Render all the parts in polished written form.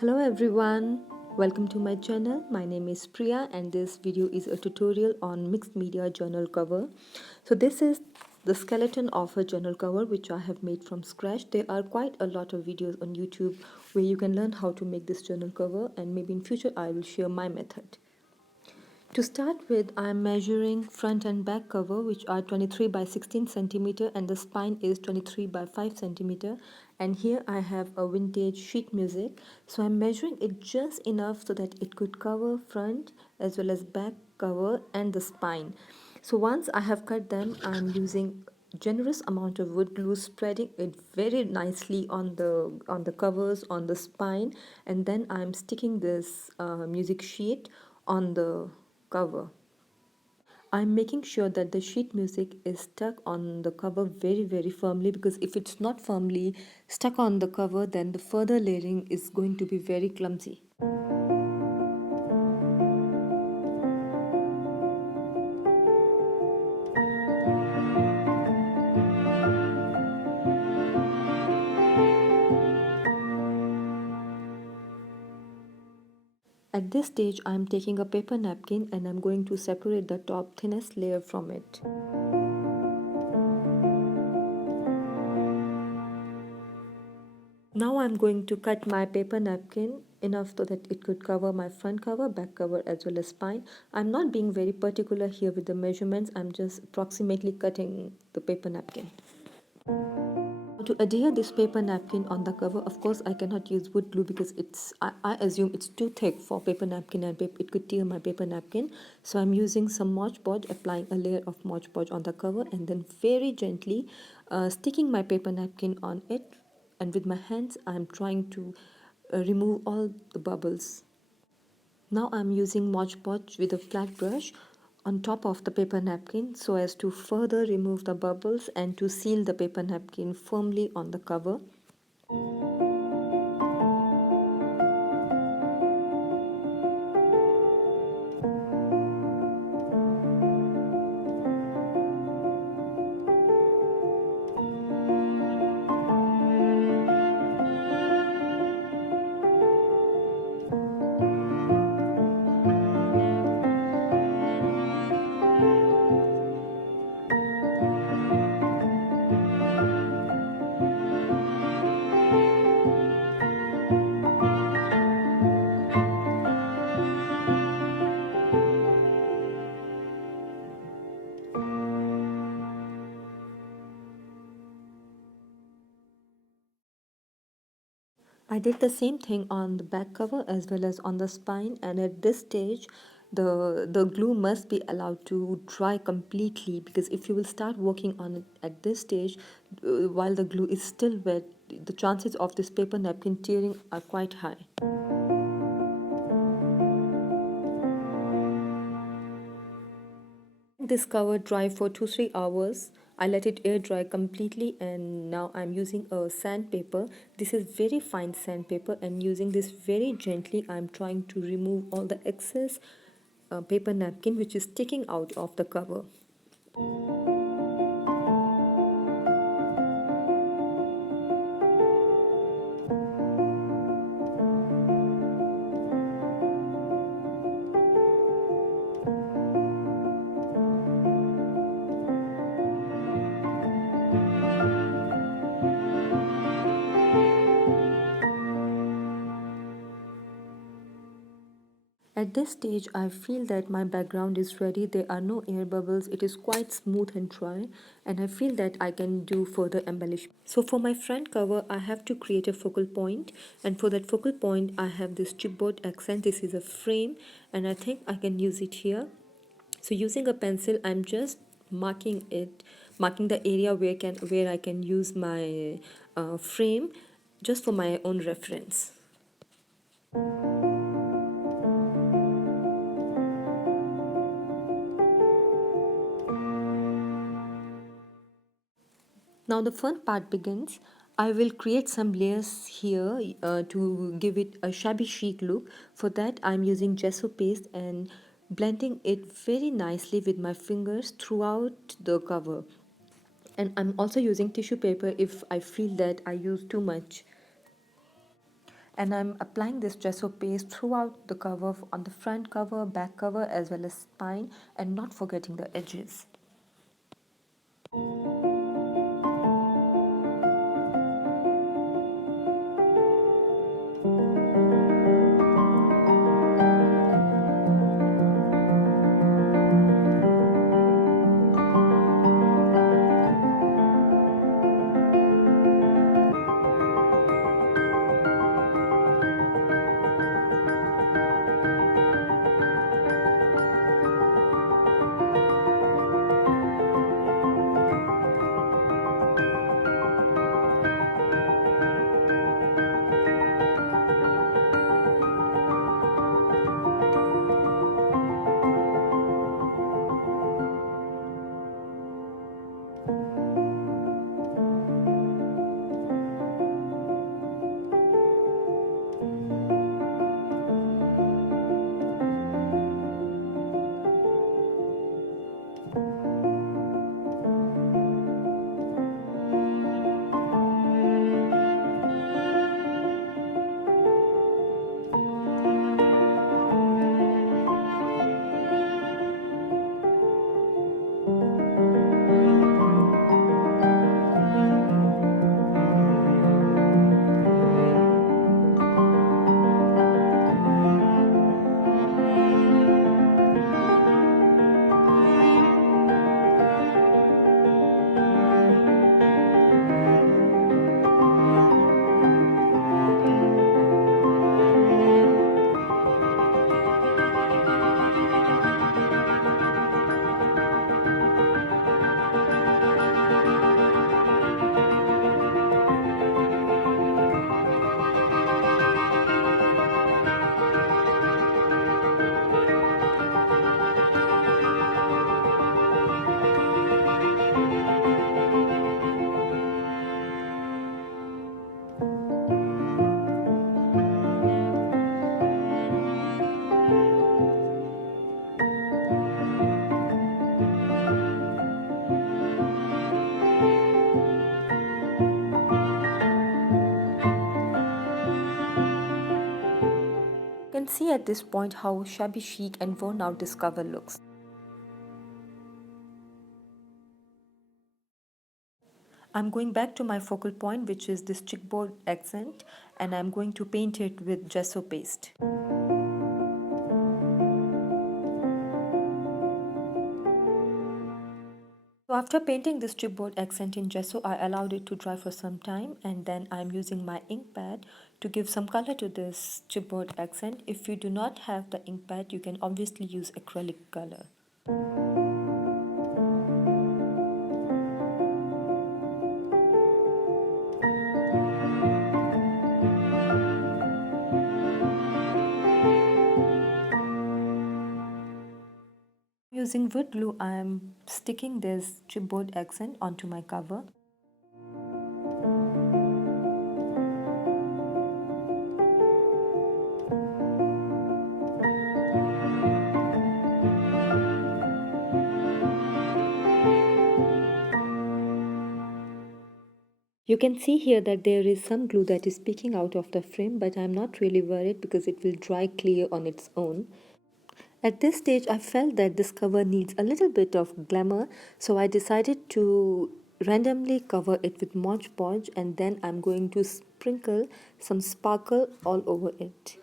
Hello everyone, welcome to my channel. My name is Priya and this video is a tutorial on mixed media journal cover. So this is the skeleton of a journal cover which I have made from scratch. There are quite a lot of videos on YouTube where you can learn how to make this journal cover, and maybe in future I will share my method. To start with, I am measuring front and back cover, which are 23 by 16 centimeter, and the spine is 23 by 5 centimeter. And here I have a vintage sheet music, so I'm measuring it just enough so that it could cover front as well as back cover and the spine. So once I have cut them, I'm using generous amount of wood glue, spreading it very nicely on the covers, on the spine, and then I'm sticking this music sheet on the cover. I'm making sure that the sheet music is stuck on the cover very firmly, because if it's not firmly stuck on the cover, then the further layering is going to be very clumsy. At this stage, I'm taking a paper napkin and I'm going to separate the top thinnest layer from it. Now I'm going to cut my paper napkin enough so that it could cover my front cover, back cover as well as spine. I'm not being very particular here with the measurements, I'm just approximately cutting the paper napkin. To adhere this paper napkin on the cover, of course I cannot use wood glue because I assume it's too thick for paper napkin and it could tear my paper napkin. So I'm using some Mod Podge, applying a layer of Mod Podge on the cover and then very gently sticking my paper napkin on it, and with my hands I'm trying to remove all the bubbles. Now I'm using Mod Podge with a flat brush on top of the paper napkin so as to further remove the bubbles and to seal the paper napkin firmly on the cover. I did the same thing on the back cover as well as on the spine, and at this stage the glue must be allowed to dry completely, because if you will start working on it at this stage while the glue is still wet, the chances of this paper napkin tearing are quite high. This cover dry for 2-3 hours. I let it air dry completely, and now I'm using a sandpaper. This is very fine sandpaper, and using this very gently I'm trying to remove all the excess paper napkin which is sticking out of the cover. At this stage, I feel that my background is ready. There are no air bubbles. It is quite smooth and dry, and I feel that I can do further embellishment. So for my front cover, I have to create a focal point, and for that focal point, I have this chipboard accent. This is a frame, and I think I can use it here. So using a pencil, I'm just marking the area where I can use my frame, just for my own reference. Now the fun part begins. I will create some layers here to give it a shabby chic look. For that I'm using gesso paste and blending it very nicely with my fingers throughout the cover. And I'm also using tissue paper if I feel that I use too much. And I'm applying this gesso paste throughout the cover, on the front cover, back cover, as well as spine, and not forgetting the edges. You can see at this point how shabby chic and worn out this cover looks. I'm going back to my focal point, which is this chipboard accent, and I'm going to paint it with gesso paste. So after painting this chipboard accent in gesso, I allowed it to dry for some time, and then I'm using my ink pad to give some color to this chipboard accent. If you do not have the ink pad, you can obviously use acrylic color. Using wood glue, I am sticking this chipboard accent onto my cover. You can see here that there is some glue that is peeking out of the frame, but I'm not really worried because it will dry clear on its own. At this stage, I felt that this cover needs a little bit of glamour, so I decided to randomly cover it with Mod Podge, and then I'm going to sprinkle some sparkle all over it.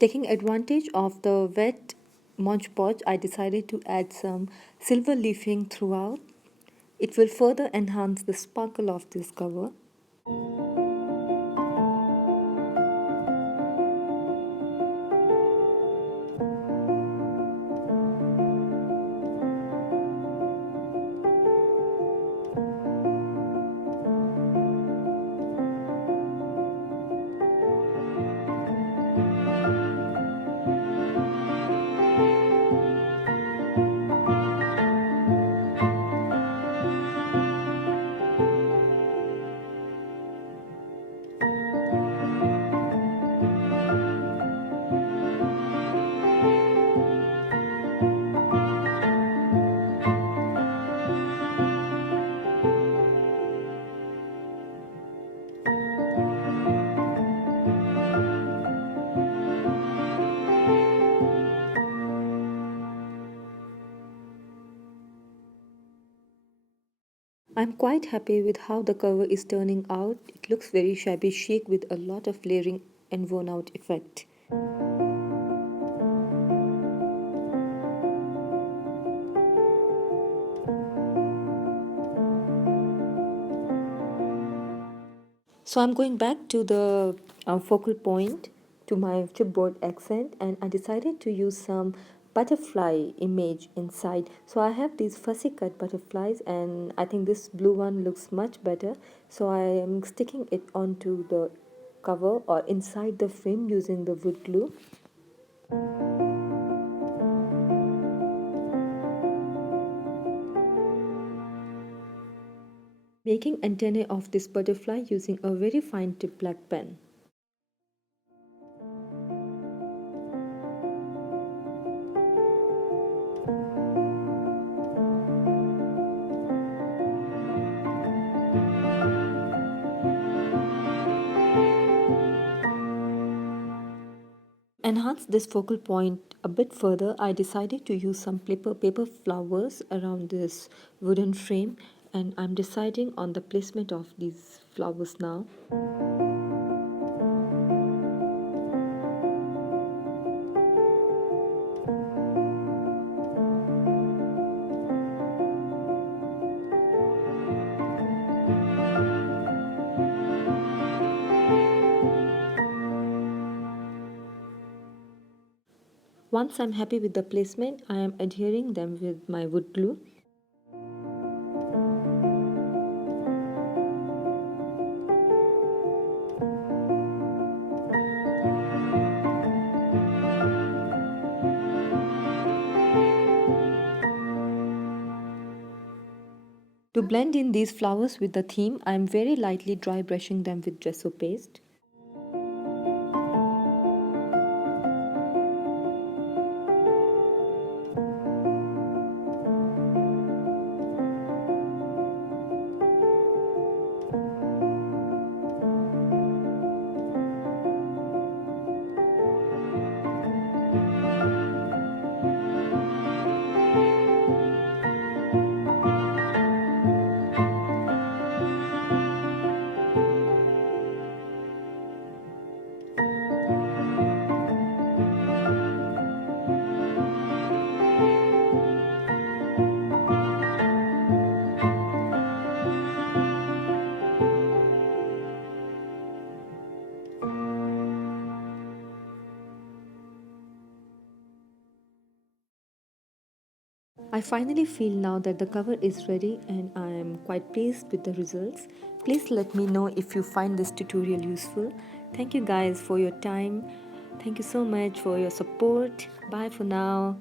Taking advantage of the wet Mod Podge, I decided to add some silver leafing throughout. It will further enhance the sparkle of this cover. I'm quite happy with how the cover is turning out. It looks very shabby chic with a lot of layering and worn out effect. So I'm going back to the focal point to my chipboard accent, and I decided to use some butterfly image inside. So I have these fussy cut butterflies, and I think this blue one looks much better. So I am sticking it onto the cover or inside the frame using the wood glue. Making antennae of this butterfly using a very fine tip black pen. Enhance this focal point a bit further, I decided to use some paper flowers around this wooden frame, and I'm deciding on the placement of these flowers now. Once I'm happy with the placement, I am adhering them with my wood glue. To blend in these flowers with the theme, I am very lightly dry brushing them with gesso paste. I finally feel now that the cover is ready, and I am quite pleased with the results. Please let me know if you find this tutorial useful. Thank you guys for your time. Thank you so much for your support. Bye for now.